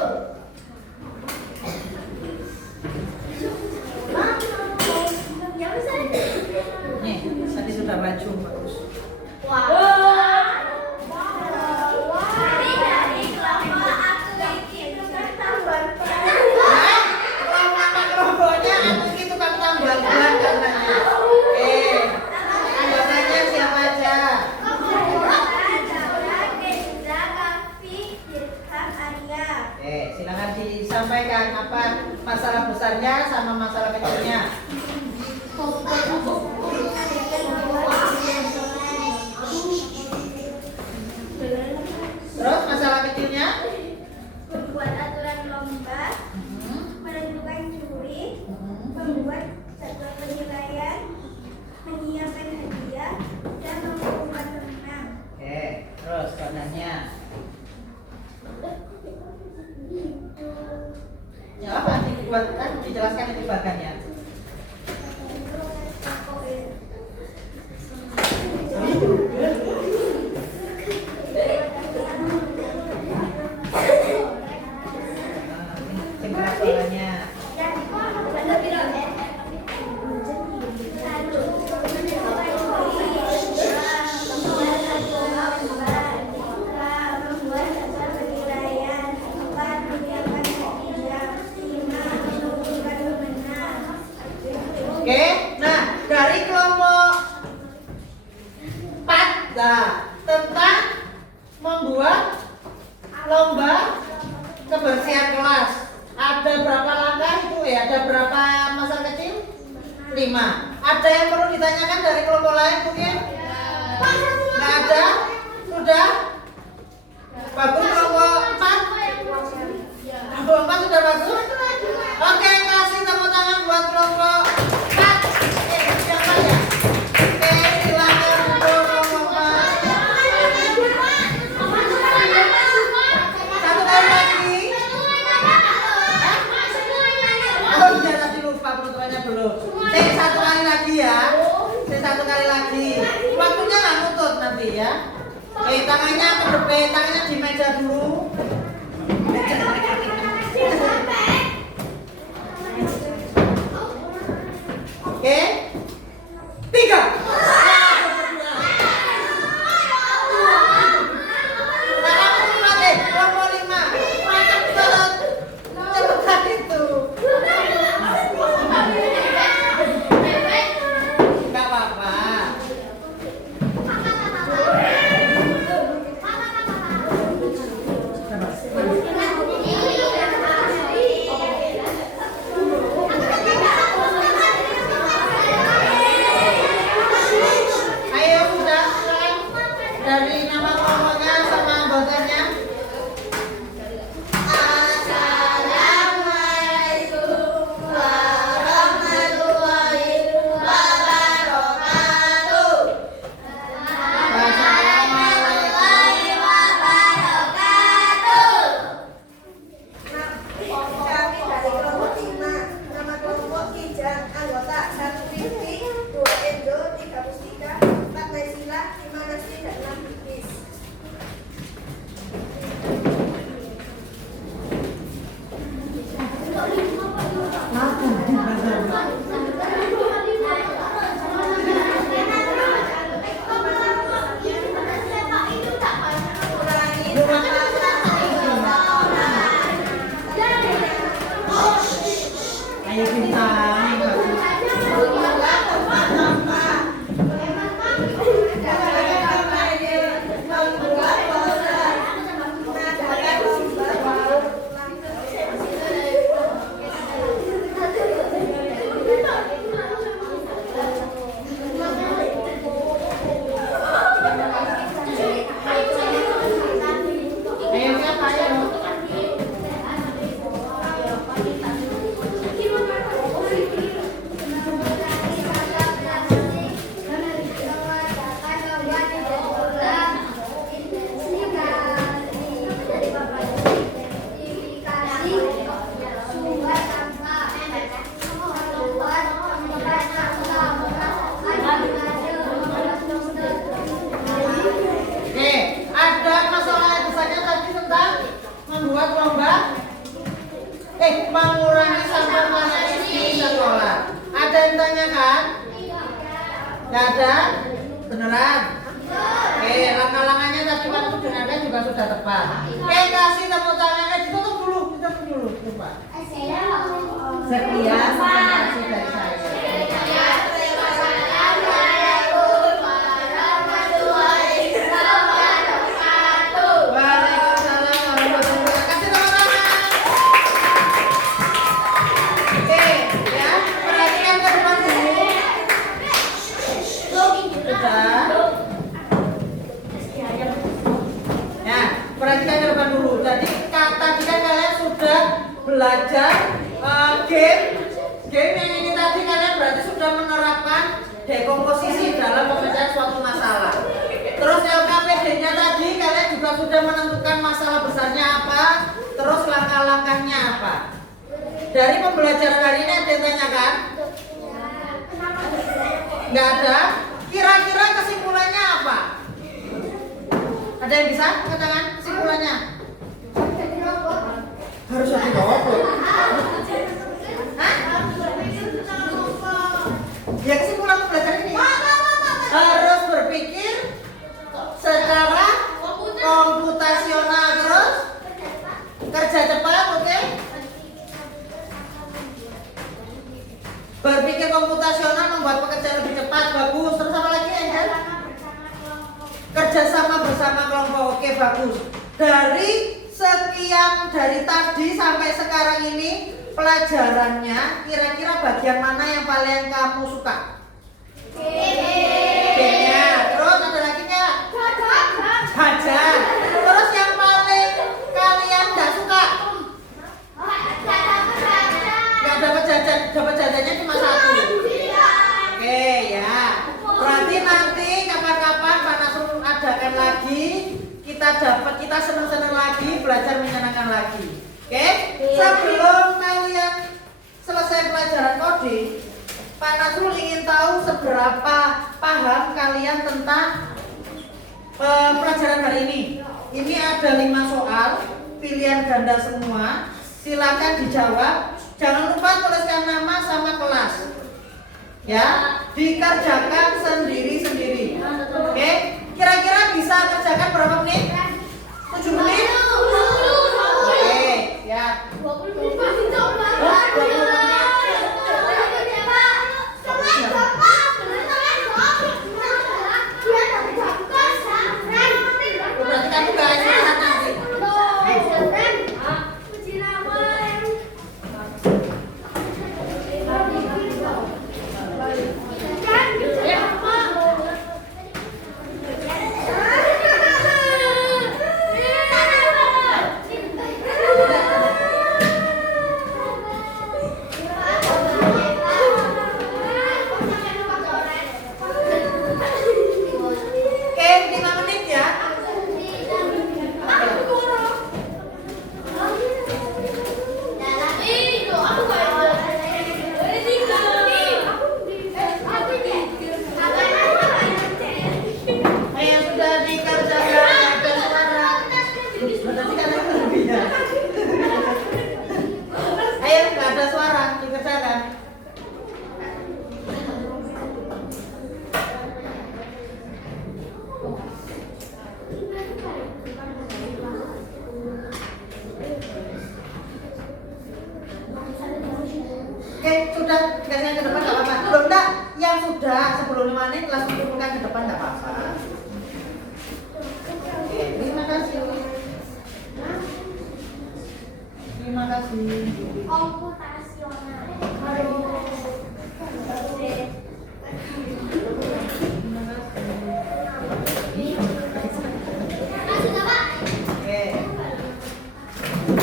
Nih, tadi sudah maju bagus. Ini dari kelompok aktivitas tambang. Kelompoknya aku itu tukang tambal ban katanya. Anggotanya siapa aja? Silakan disampaikan apa masalah besarnya sama masalah kecilnya. Terus masalah kecilnya? Membuat aturan lomba, menentukan juri, membuat jadwal penilaian, menyiapkan hadiah, dan mengumumkan pemenang. Terus kontennya. Ya apa? Dibuatkan, dijelaskan itu bahannya. Soalnya Oke, nah dari kelompok 4, nah, tentang membuat lomba kebersihan kelas. Ada berapa langkah itu ya? Ada berapa masalah kecil? 5. Ada yang perlu ditanyakan dari kelompok lain mungkin? Nggak ada? Sudah? Bagus kelompok 4? Kelompok 4 sudah bagus? Oke, kasih tepuk tangan buat kelompok 4. Siapa ya? Oke, silakan untuk kelompok 4. Satu kali lagi. Oh iya, tadi lupa penutupannya belum. Satu kali lagi ya. Satu kali lagi. Waktunya nggak nutut nanti ya. Tangannya ke depan, tangannya di meja dulu. Oke, 3. Kelompok 5. Cepetan itu. Gak apa-apa. Nggak ada? Beneran? Oke, langkah-langkahnya tadi waktu dengarkan juga sudah tepat. Oke, kasih tepuk tangannya, ditutup dulu. Coba. Sekian terima kasih dari saya. Waalaikumsalam warahmatullahi wabarakatuh. Kasih tepuk tangan. Oke, ya, perhatikan ke depan dulu. Sudah. Ya, perhatikan ke depan dulu. Tadi kan kalian sudah belajar game yang ini tadi kalian berarti sudah menerapkan dekomposisi dalam pemecahan suatu masalah. Terus LKPD-nya tadi kalian juga sudah menentukan masalah besarnya apa, terus langkah-langkahnya apa. Dari pembelajaran hari ini ada yang tanyakan? Nggak ada? Kira-kira kesimpulannya apa? Ada yang bisa katakan kesimpulannya? Harus jadi robot. Hah? Ya kesimpulan pembelajaran ini harus berpikir secara komputasional, terus kerja cepat, oke? Berpikir komputasional membuat pekerjaan lebih cepat, bagus. Terus apa lagi, Angel? Kerjasama bersama kelompok, oke, bagus. Dari sekian dari tadi sampai sekarang ini pelajarannya kira-kira bagian mana yang paling kamu suka? B-nya. Terus ada lagi nggak? Jajan. Terus yang paling kalian nggak suka? Nggak dapat jajan, dapat jajannya cuma satu. Oke ya. Berarti nanti kapan-kapan Pak Nasrul adakan lagi. Kita senang-senang lagi, belajar menyenangkan lagi. Oke? Sebelum kalian selesai pelajaran coding, Pak Nasrul ingin tahu seberapa paham kalian tentang pelajaran hari ini. Ini ada 5 soal, pilihan ganda semua. Silakan dijawab. Jangan lupa tuliskan nama sama kelas. Ya, dikerjakan sendiri-sendiri. Oke? Kira-kira bisa kerjakan berapa menit? 7 menit? Oke, ya. 20 menit. Berarti kamu gak istirahat nanti. Sudah dikasih ke depan nggak apa-apa. Belum enggak, yang sudah sebelum 5 menit langsung kumpulkan ke depan nggak apa-apa. Oke, terima kasih. Terima kasih. Komputasional. Oke.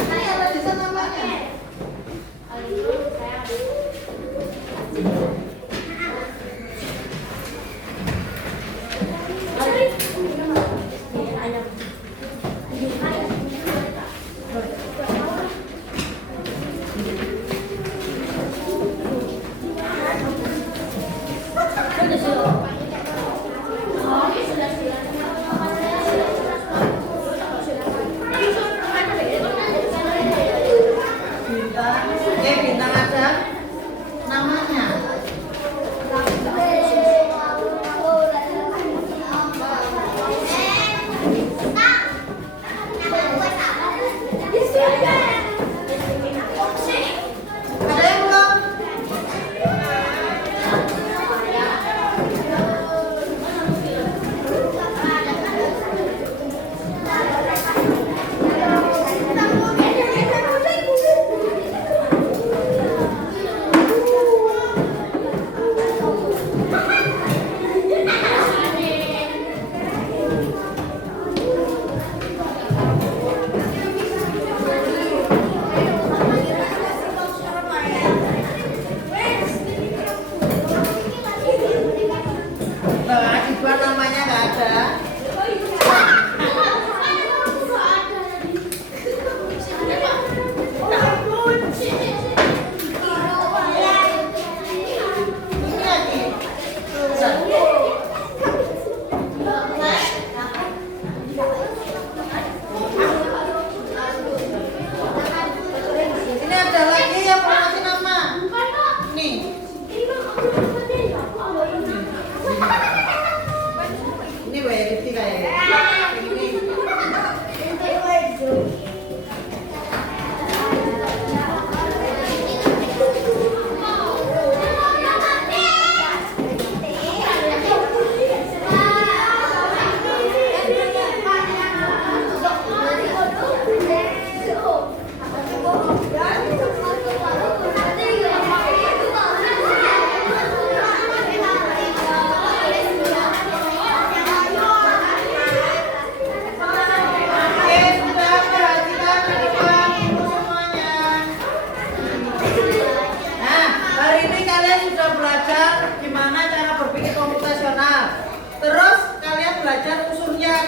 Ini ada di sana namanya. Bintang ada namanya.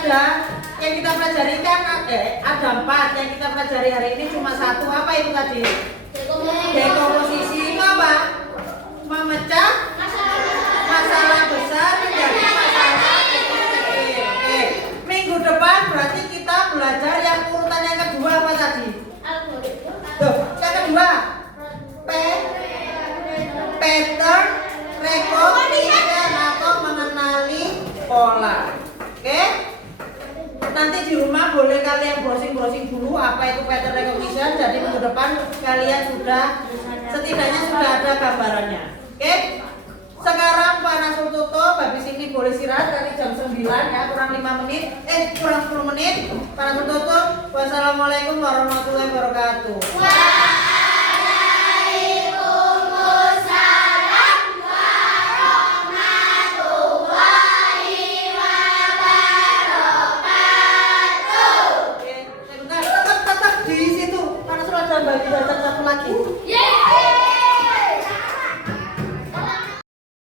ada yang kita pelajari kan ada 4, yang kita pelajari hari ini cuma 1. Apa itu tadi? Dekomposisi itu apa? Memecah masalah besar menjadi masalah kecil. Oke. Minggu depan berarti kita belajar yang urutan yang kedua apa tadi? Tuh, yang kedua pattern recognition atau mengenali pola. Oke? Nanti di rumah boleh kalian browsing dulu apa itu pattern recognition. Jadi minggu depan kalian setidaknya sudah ada gambarannya. Oke? Sekarang Pak Nasul tutup, habis ini boleh istirahat dari jam 9 ya, kurang 5 menit, kurang 10 menit. Pak Nasul tutup. Wassalamualaikum warahmatullahi wabarakatuh.